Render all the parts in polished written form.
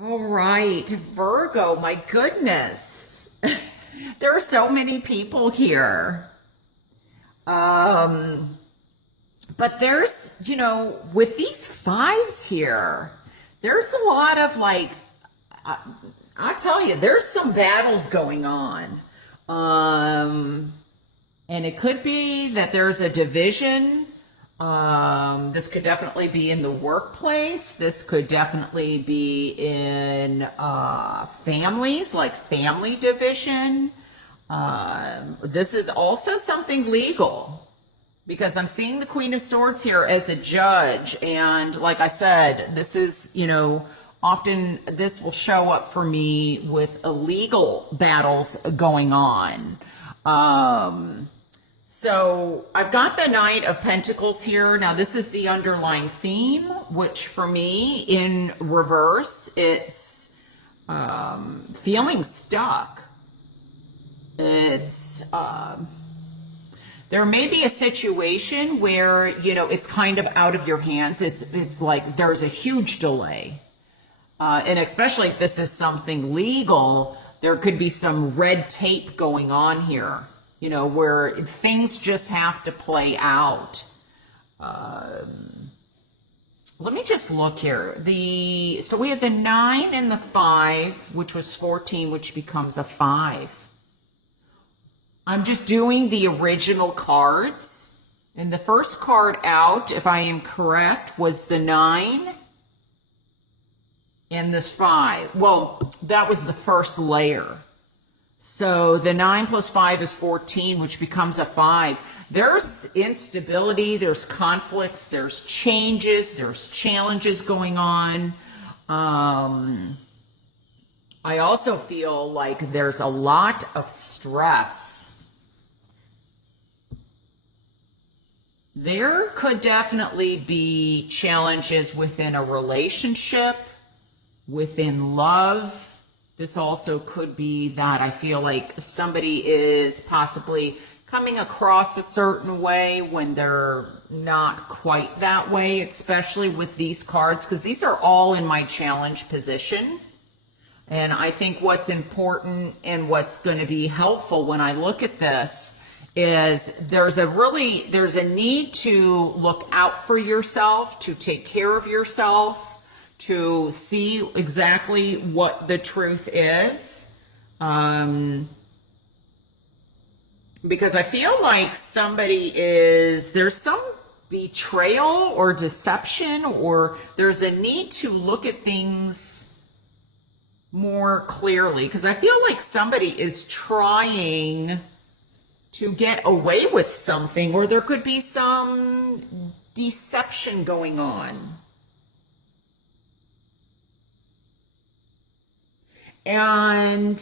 All right, Virgo, my goodness. There are so many people here. Um, but there's, with these fives here, there's a lot of like, I, I tell you, there's some battles going on. Um, and it could be that there's a division. This could definitely be in the workplace. This could definitely be in families, like family division. This is also something legal because I'm seeing the Queen of Swords here as a judge. And like I said, this is, often this will show up for me with illegal battles going on. So I've got the Knight of Pentacles here. Now this is the underlying theme, which for me in reverse, it's feeling stuck. It's there may be a situation where it's kind of out of your hands. It's like there's a huge delay, and especially if this is something legal, there could be some red tape going on here. Where things just have to play out. Let me just look here. So we had the 9 and the 5, which was 14, which becomes a 5. I'm just doing the original cards. And the first card out, if I am correct, was the 9 and this 5. Well, that was the first layer. So the 9 plus 5 is 14, which becomes a 5. There's instability, there's conflicts, there's changes, there's challenges going on. I also feel like there's a lot of stress. There could definitely be challenges within a relationship, within love. This also could be that I feel like somebody is possibly coming across a certain way when they're not quite that way, especially with these cards, because these are all in my challenge position. And I think what's important and what's going to be helpful when I look at this is there's a need to look out for yourself, to take care of yourself, to see exactly what the truth is. Because I feel like there's some betrayal or deception, or there's a need to look at things more clearly. Because I feel like somebody is trying to get away with something, or there could be some deception going on. And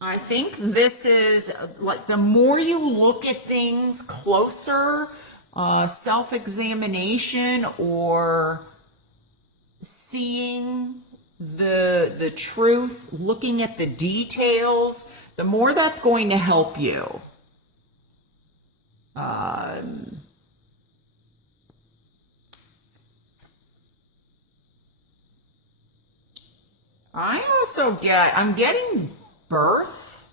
I think this is like the more you look at things closer, self-examination or seeing the truth, looking at the details, the more that's going to help you. I'm getting birth.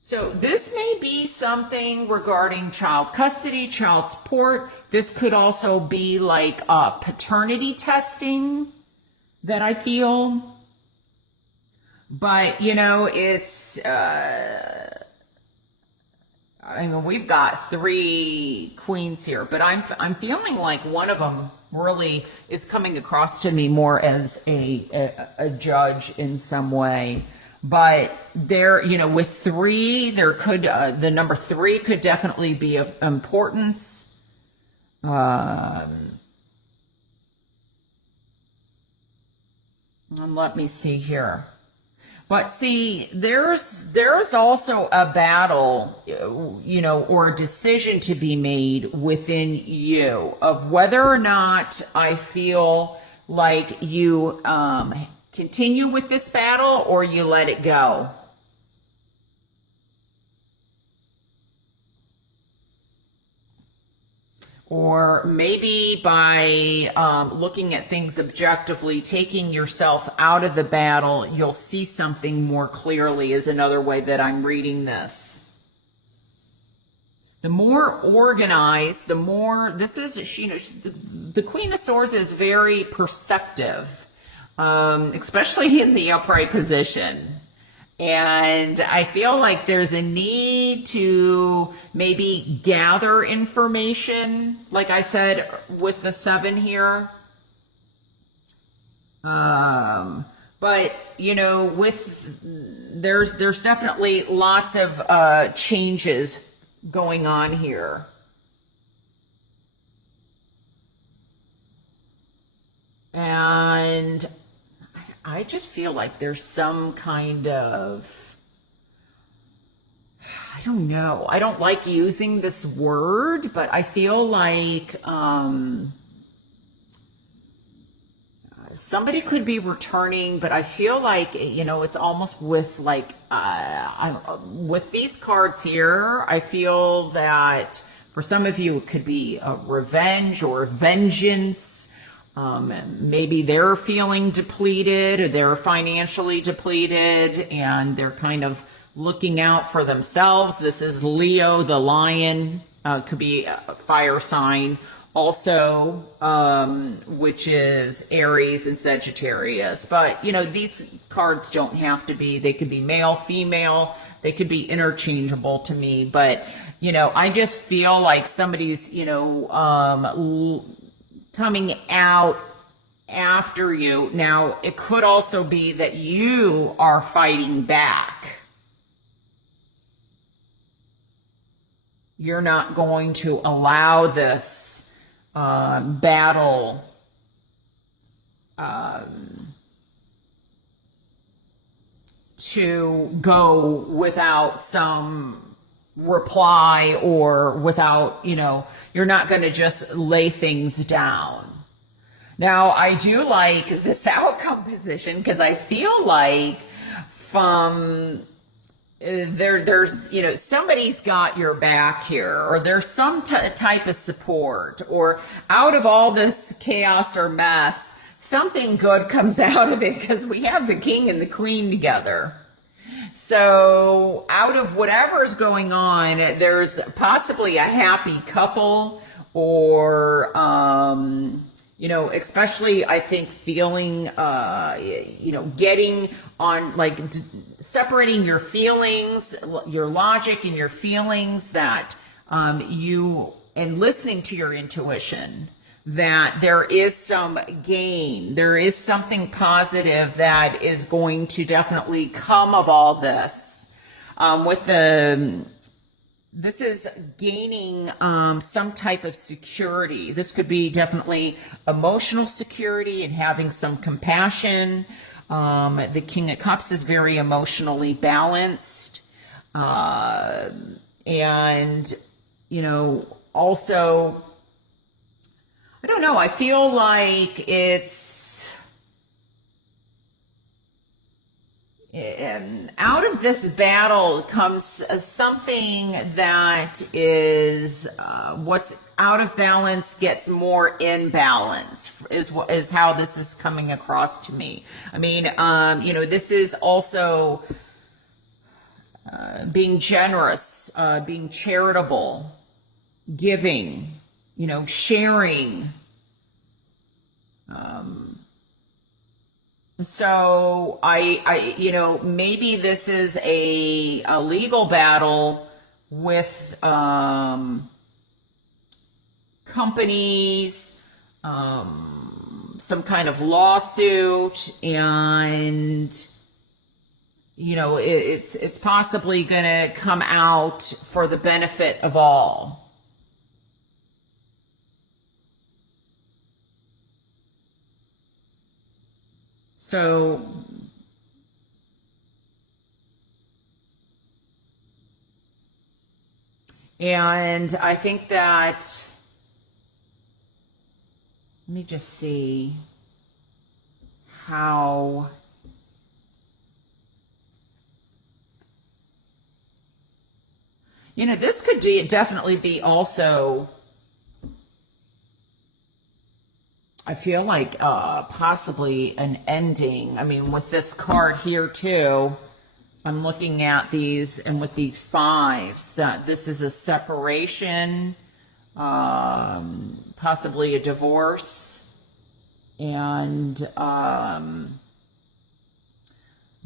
So this may be something regarding child custody, child support. This could also be like paternity testing that I feel. But, we've got 3 queens here, but I'm feeling like one of them really is coming across to me more as a judge in some way. But there, with 3, there could the number 3 could definitely be of importance. And let me see here. But see, there's also a battle, or a decision to be made within you of whether or not I feel like you continue with this battle or you let it go. or maybe by looking at things objectively, taking yourself out of the battle, you'll see something more clearly, is another way that I'm reading this. The more organized, the more, this is, you know, the Queen of Swords is very perceptive, especially in the upright position. And I feel like there's a need to maybe gather information, like I said, with the 7 here. But, you know, there's definitely lots of changes going on here. And I just feel like there's some kind of, I don't know, I don't like using this word, but I feel like somebody could be returning, but I feel like, you know, it's almost with like, with these cards here, I feel that for some of you, it could be a revenge or vengeance. Maybe they're feeling depleted, or they're financially depleted, and they're kind of looking out for themselves. This is Leo, the lion, could be a fire sign also, which is Aries and Sagittarius. But, you know, these cards don't have to be, they could be male, female, they could be interchangeable to me. But, you know, I just feel like somebody's, you know, coming out after you. Now, it could also be that you are fighting back. You're not going to allow this battle to go without some reply, or without, you know, you're not going to just lay things down. Now, I do like this outcome position, because I feel like from there's, you know, somebody's got your back here, or there's some type of support, or out of all this chaos or mess, something good comes out of it, because we have the King and the Queen together. So out of whatever's going on, there's possibly a happy couple, or, you know, especially I think feeling, you know, getting on, like separating your feelings, your logic and your feelings, that you, and listening to your intuition, that there is some gain, there is something positive that is going to definitely come of all this. With the, this is gaining some type of security. This could be definitely emotional security and having some compassion. The King of Cups is very emotionally balanced. And, you know, also, I don't know, I feel like it's, out of this battle comes something that is, what's out of balance gets more in balance, is how this is coming across to me. I mean, you know, this is also being generous, being charitable, giving, you know, sharing. So I, you know, maybe this is a legal battle with companies, some kind of lawsuit, and, you know, it's possibly going to come out for the benefit of all. So, and I think that, let me just see how, you know, this could definitely be also I feel like possibly an ending. I mean, with this card here too, I'm looking at these, and with these fives, that this is a separation, possibly a divorce, and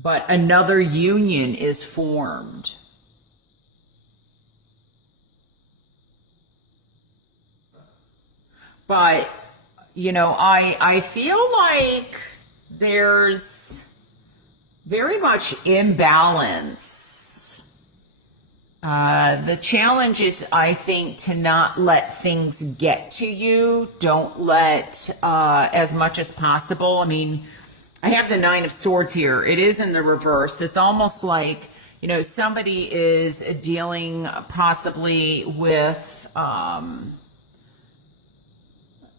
but another union is formed. But you know, I feel like there's very much imbalance. The challenge is, I think, to not let things get to you. Don't let as much as possible. I mean, I have the Nine of Swords here. It is in the reverse. It's almost like, you know, somebody is dealing possibly with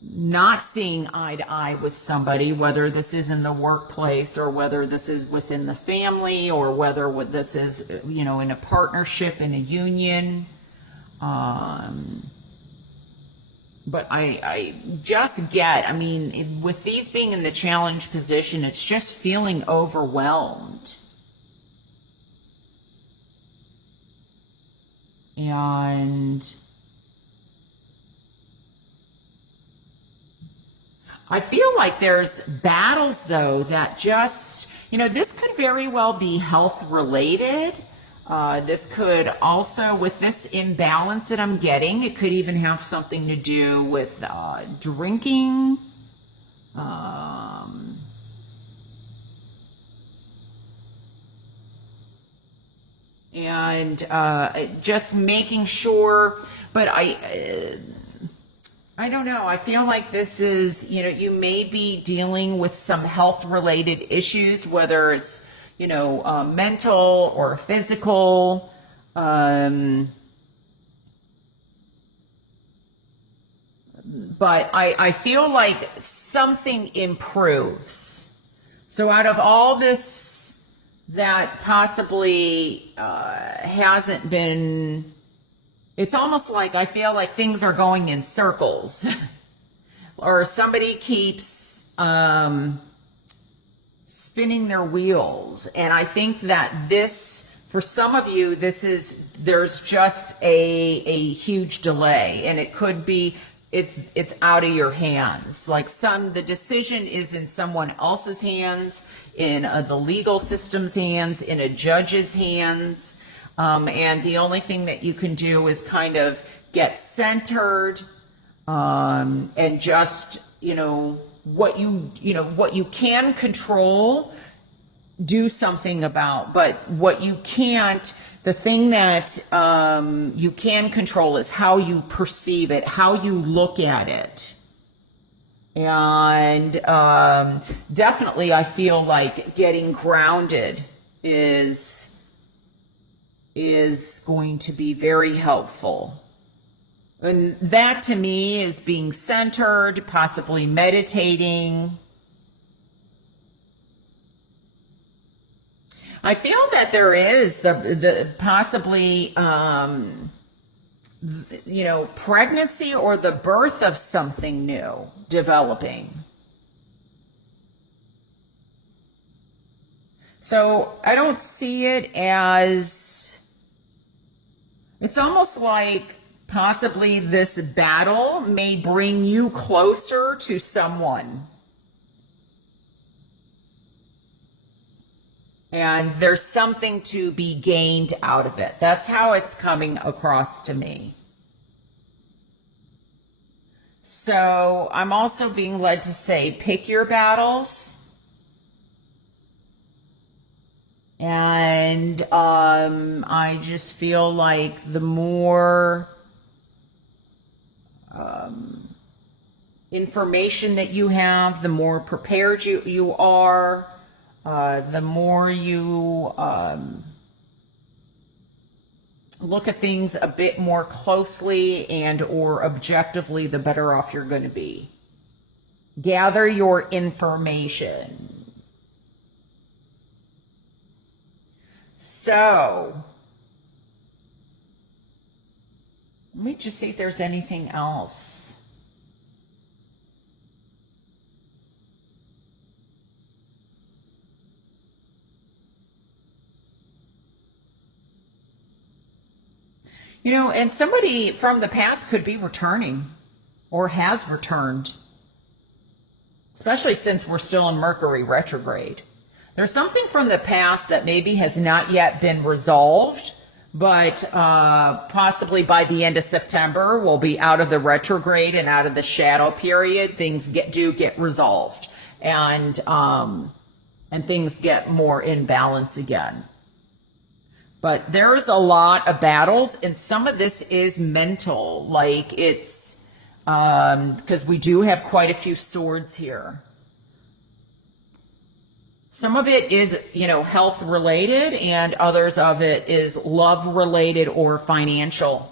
not seeing eye to eye with somebody, whether this is in the workplace or whether this is within the family or whether this is, you know, in a partnership, in a union. But I just get, I mean, with these being in the challenge position, it's just feeling overwhelmed. And I feel like there's battles, though, that just, you know, this could very well be health related. This could also, with this imbalance that I'm getting, it could even have something to do with drinking. And just making sure, but I don't know. I feel like this is, you know, you may be dealing with some health related issues, whether it's, you know, mental or physical. But I feel like something improves. So out of all this that possibly hasn't been, it's almost like I feel like things are going in circles or somebody keeps spinning their wheels. And I think that this, for some of you, there's just a huge delay, and it could be, it's out of your hands. Like the decision is in someone else's hands, in the legal system's hands, in a judge's hands. And the only thing that you can do is kind of get centered, and just, you know, what you can control, do something about. But what you can't, the thing that you can control is how you perceive it, how you look at it. And definitely I feel like getting grounded is going to be very helpful. And that to me is being centered, possibly meditating. I feel that there is the possibly, you know, pregnancy or the birth of something new developing. So I don't see it as, it's almost like possibly this battle may bring you closer to someone. And there's something to be gained out of it. That's how it's coming across to me. So I'm also being led to say, pick your battles. And I just feel like the more information that you have, the more prepared you are, the more you look at things a bit more closely and or objectively, the better off you're going to be. Gather your information. So, let me just see if there's anything else. You know, and somebody from the past could be returning or has returned, especially since we're still in Mercury retrograde. There's something from the past that maybe has not yet been resolved, but possibly by the end of September, we'll be out of the retrograde and out of the shadow period. Things do get resolved, and things get more in balance again. But there's a lot of battles, and some of this is mental, like it's because we do have quite a few swords here. Some of it is, you know, health related, and others of it is love related or financial.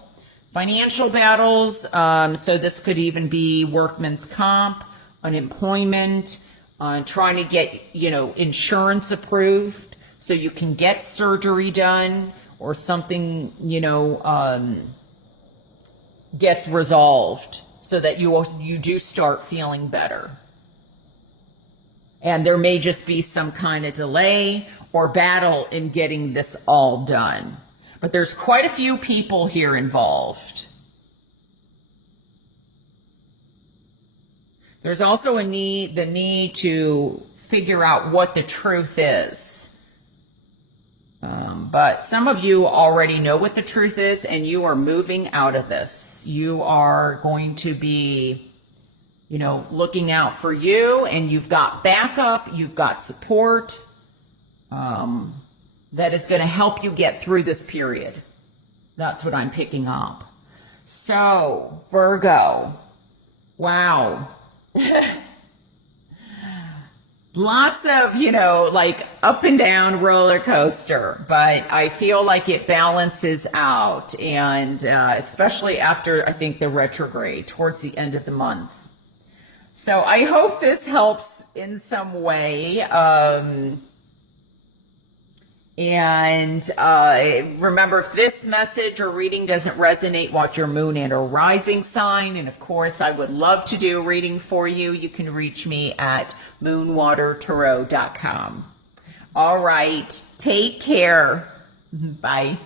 Financial battles, so this could even be workman's comp, unemployment, trying to get, you know, insurance approved so you can get surgery done or something, you know, gets resolved so that you do start feeling better. And there may just be some kind of delay or battle in getting this all done. But there's quite a few people here involved. There's also the need to figure out what the truth is. But some of you already know what the truth is, and you are moving out of this. You are going to be, you know, looking out for you, and you've got backup, you've got support that is going to help you get through this period. That's what I'm picking up. So, Virgo, wow. Lots of, you know, like up and down roller coaster, but I feel like it balances out, and especially after, I think, the retrograde towards the end of the month. So I hope this helps in some way. Remember, if this message or reading doesn't resonate, watch your moon and or rising sign. And of course, I would love to do a reading for you. You can reach me at moonwatertarot.com. All right. Take care. Bye.